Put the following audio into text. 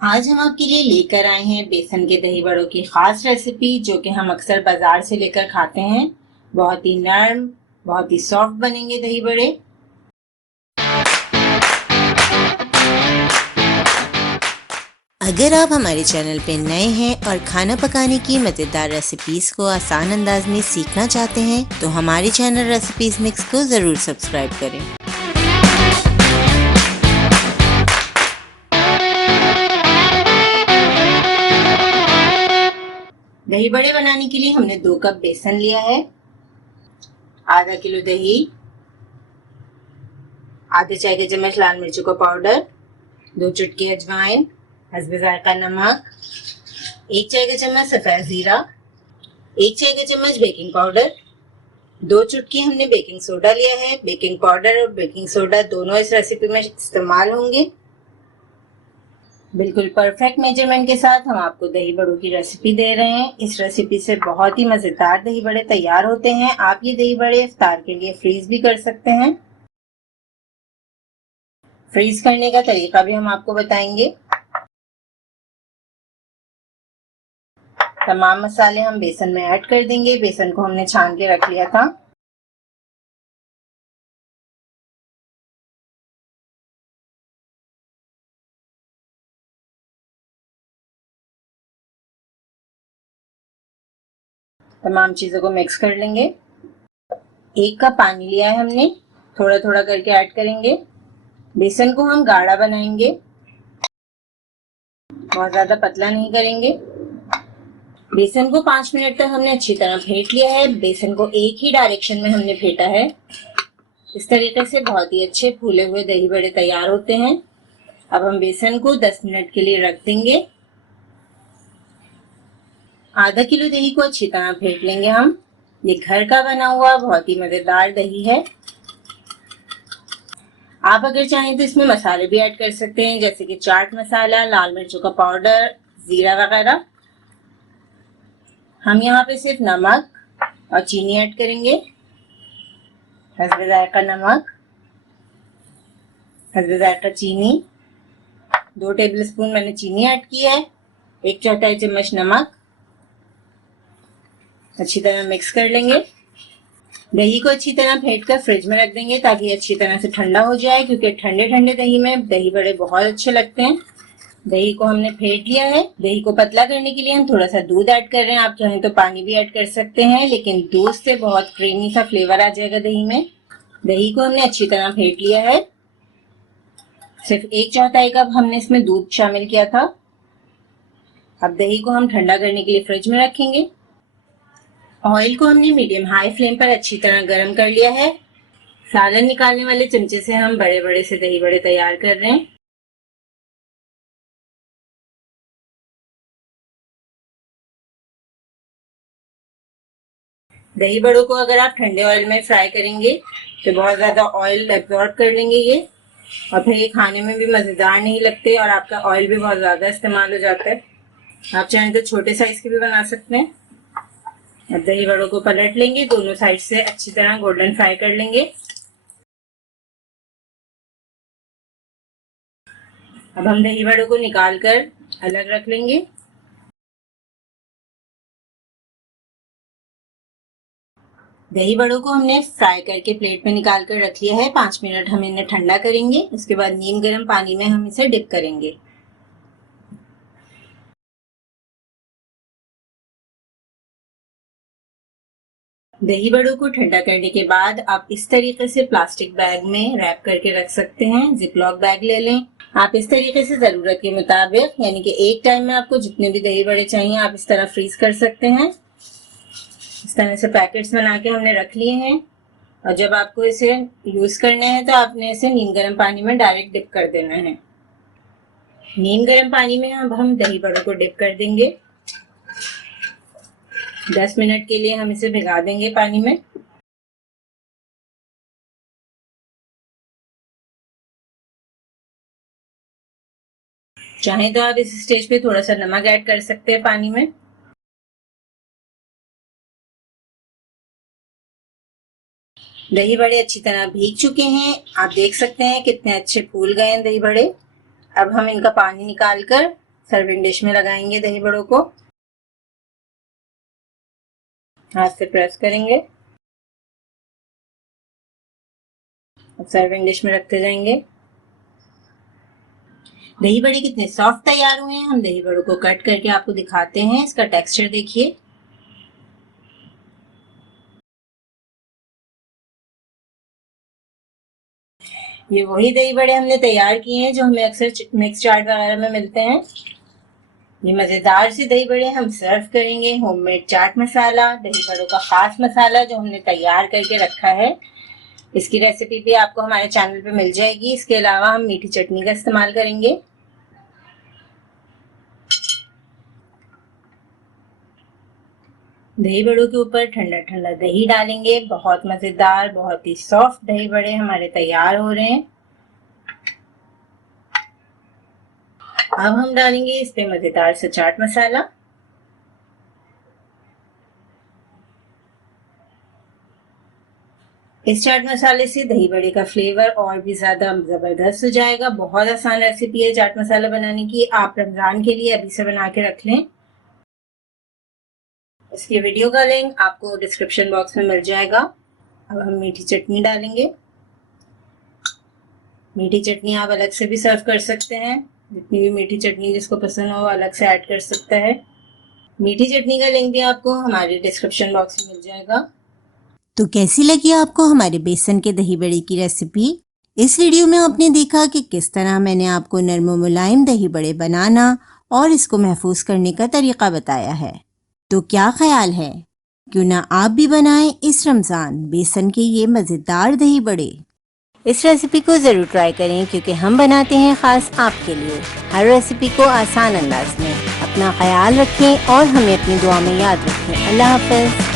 आज हम आपके लिए लेकर आए हैं बेसन के दही बड़ों की खास रेसिपी, जो कि हम अक्सर बाजार से लेकर खाते हैं। बहुत ही नरम, बहुत ही सॉफ्ट बनेंगे दही बड़े। अगर आप हमारे चैनल पे नए हैं और खाना पकाने की मज़ेदार रेसिपीज़ को आसान अंदाज में सीखना चाहते हैं तो हमारे चैनल रेसिपीज़ मिक्स को ज़रूर सब्सक्राइब करें। दही बड़े बनाने के लिए हमने 2 कप बेसन लिया है, आधा किलो दही, आधे चाय के चम्मच लाल मिर्चों का पाउडर, 2 चुटकी अजवाइन, हस्बे जायका नमक, 1 चाय का चम्मच सफेद जीरा, 1 चाय का चम्मच बेकिंग पाउडर, 2 चुटकी हमने बेकिंग सोडा लिया है। बेकिंग पाउडर और बेकिंग सोडा दोनों इस रेसिपी में इस्तेमाल होंगे। बिल्कुल परफेक्ट मेजरमेंट के साथ हम आपको दही बड़ों की रेसिपी दे रहे हैं। इस रेसिपी से बहुत ही मजेदार दही बड़े तैयार होते हैं। आप ये दही बड़े इफ्तार के लिए फ्रीज भी कर सकते हैं। फ्रीज करने का तरीका भी हम आपको बताएंगे। तमाम मसाले हम बेसन में ऐड कर देंगे। बेसन को हमने छान के रख लिया था। तमाम चीजों को मिक्स कर लेंगे। 1 कप पानी लिया है हमने, थोड़ा थोड़ा करके ऐड करेंगे। बेसन को हम गाढ़ा बनाएंगे, बहुत ज्यादा पतला नहीं करेंगे। बेसन को 5 मिनट तक हमने अच्छी तरह फेंट लिया है। बेसन को एक ही डायरेक्शन में हमने फेंटा है। इस तरीके से बहुत ही अच्छे फूले हुए दही बड़े तैयार होते हैं। अब हम बेसन को 10 मिनट के लिए रख देंगे। आधा किलो दही को अच्छी तरह फेंट लेंगे हम। ये घर का बना हुआ बहुत ही मजेदार दही है। आप अगर चाहें तो इसमें मसाले भी ऐड कर सकते हैं, जैसे कि चाट मसाला, लाल मिर्चों का पाउडर, जीरा वगैरह। हम यहाँ पे सिर्फ नमक और चीनी ऐड करेंगे। हस्बे जायका नमक, हस्बे जायका चीनी, 2 टेबलस्पून मैंने चीनी ऐड की है। 1/4 चम्मच नमक। अच्छी तरह मिक्स कर लेंगे। दही को अच्छी तरह फेंट कर फ्रिज में रख देंगे ताकि अच्छी तरह से ठंडा हो जाए, क्योंकि ठंडे ठंडे दही में दही बड़े बहुत अच्छे लगते हैं। दही को हमने फेंट लिया है। दही को पतला करने के लिए हम थोड़ा सा दूध ऐड कर रहे हैं। आप चाहें तो पानी भी ऐड कर सकते हैं, लेकिन दूध से बहुत क्रीमी सा फ्लेवर आ जाएगा दही में। दही को हमने अच्छी तरह फेंट लिया है। सिर्फ 1/4 कप हमने इसमें दूध शामिल किया था। अब दही को हम ठंडा करने के लिए फ्रिज में रखेंगे। ऑयल को हमने मीडियम हाई फ्लेम पर अच्छी तरह गर्म कर लिया है। सालन निकालने वाले चमचे से हम बड़े बड़े से दही बड़े तैयार कर रहे हैं। दही बड़ों को अगर आप ठंडे ऑयल में फ्राई करेंगे तो बहुत ज्यादा ऑयल एब्जॉर्ब कर लेंगे ये, और फिर ये खाने में भी मजेदार नहीं लगते और आपका ऑयल भी बहुत ज्यादा इस्तेमाल हो जाता है। आप चाहें तो छोटे साइज के भी बना सकते हैं। अब दही बड़ों को पलट लेंगे, दोनों साइड से अच्छी तरह गोल्डन फ्राई कर लेंगे। अब हम दही बड़ों को निकाल कर अलग रख लेंगे। दही बड़ों को हमने फ्राई करके प्लेट में निकाल कर रख लिया है। 5 मिनट हम इन्हें ठंडा करेंगे। उसके बाद नीम गर्म पानी में हम इसे डिप करेंगे। दही बड़ों को ठंडा करने के बाद आप इस तरीके से प्लास्टिक बैग में रैप करके रख सकते हैं। जिपलॉक बैग ले लें। आप इस तरीके से जरूरत के मुताबिक, यानी कि एक टाइम में आपको जितने भी दही बड़े चाहिए आप इस तरह फ्रीज कर सकते हैं। इस तरह से पैकेट्स बना के हमने रख लिए हैं, और जब आपको इसे यूज करना है तो आपने इसे नीम गर्म पानी में डायरेक्ट डिप कर देना है। नीम गर्म पानी में हम दही बड़ों को डिप कर देंगे। 10 मिनट के लिए हम इसे भिगा देंगे पानी में। चाहे तो आप इस स्टेज पे थोड़ा सा नमक ऐड कर सकते हैं पानी में। दही बड़े अच्छी तरह भीग चुके हैं। आप देख सकते हैं कितने अच्छे फूल गए हैं दही बड़े। अब हम इनका पानी निकाल कर सर्विंग डिश में लगाएंगे दही बड़ों को, हाथ से प्रेस करेंगे और सर्विंग डिश में रखते जाएंगे। दही बड़े कितने सॉफ्ट तैयार हुए हैं। हम दही बड़ों को कट करके आपको दिखाते हैं। इसका टेक्सचर देखिए। ये वही दही बड़े हमने तैयार किए हैं जो हमें अक्सर मिक्स चाट वगैरह में मिलते हैं। ये मजेदार से दही बड़े हम सर्व करेंगे होममेड चाट मसाला, दही बड़ों का खास मसाला जो हमने तैयार करके रखा है। इसकी रेसिपी भी आपको हमारे चैनल पे मिल जाएगी। इसके अलावा हम मीठी चटनी का इस्तेमाल करेंगे। दही बड़ों के ऊपर ठंडा ठंडा दही डालेंगे। बहुत मजेदार, बहुत ही सॉफ्ट दही बड़े हमारे तैयार हो रहे हैं। अब हम डालेंगे इस पे मजेदार सा चाट मसाला। इस चाट मसाले से दही बड़े का फ्लेवर और भी ज्यादा जबरदस्त हो जाएगा। बहुत आसान रेसिपी है चाट मसाला बनाने की। आप रमजान के लिए अभी से बना के रख लें। इसकी वीडियो का लिंक आपको डिस्क्रिप्शन बॉक्स में मिल जाएगा। अब हम मीठी चटनी डालेंगे। मीठी चटनी आप अलग से भी सर्व कर सकते हैं। जितनी भी मीठी चटनी जिसको पसंद हो अलग से ऐड कर सकता है। मीठी चटनी का लिंक भी आपको हमारे डिस्क्रिप्शन बॉक्स में मिल जाएगा। तो कैसी लगी आपको हमारे बेसन के दही बड़े की रेसिपी? इस वीडियो में आपने देखा कि किस तरह मैंने आपको नरम मुलायम दही बड़े बनाना और इसको महफूज करने का तरीका बताया है। तो क्या ख्याल है, क्यों ना आप भी बनाएं इस रमजान बेसन के ये मजेदार दही बड़े। इस रेसिपी को जरूर ट्राई करें क्योंकि हम बनाते हैं खास आपके लिए हर रेसिपी को आसान अंदाज में। अपना ख्याल रखें और हमें अपनी दुआ में याद रखें। अल्लाह हाफ़िज़।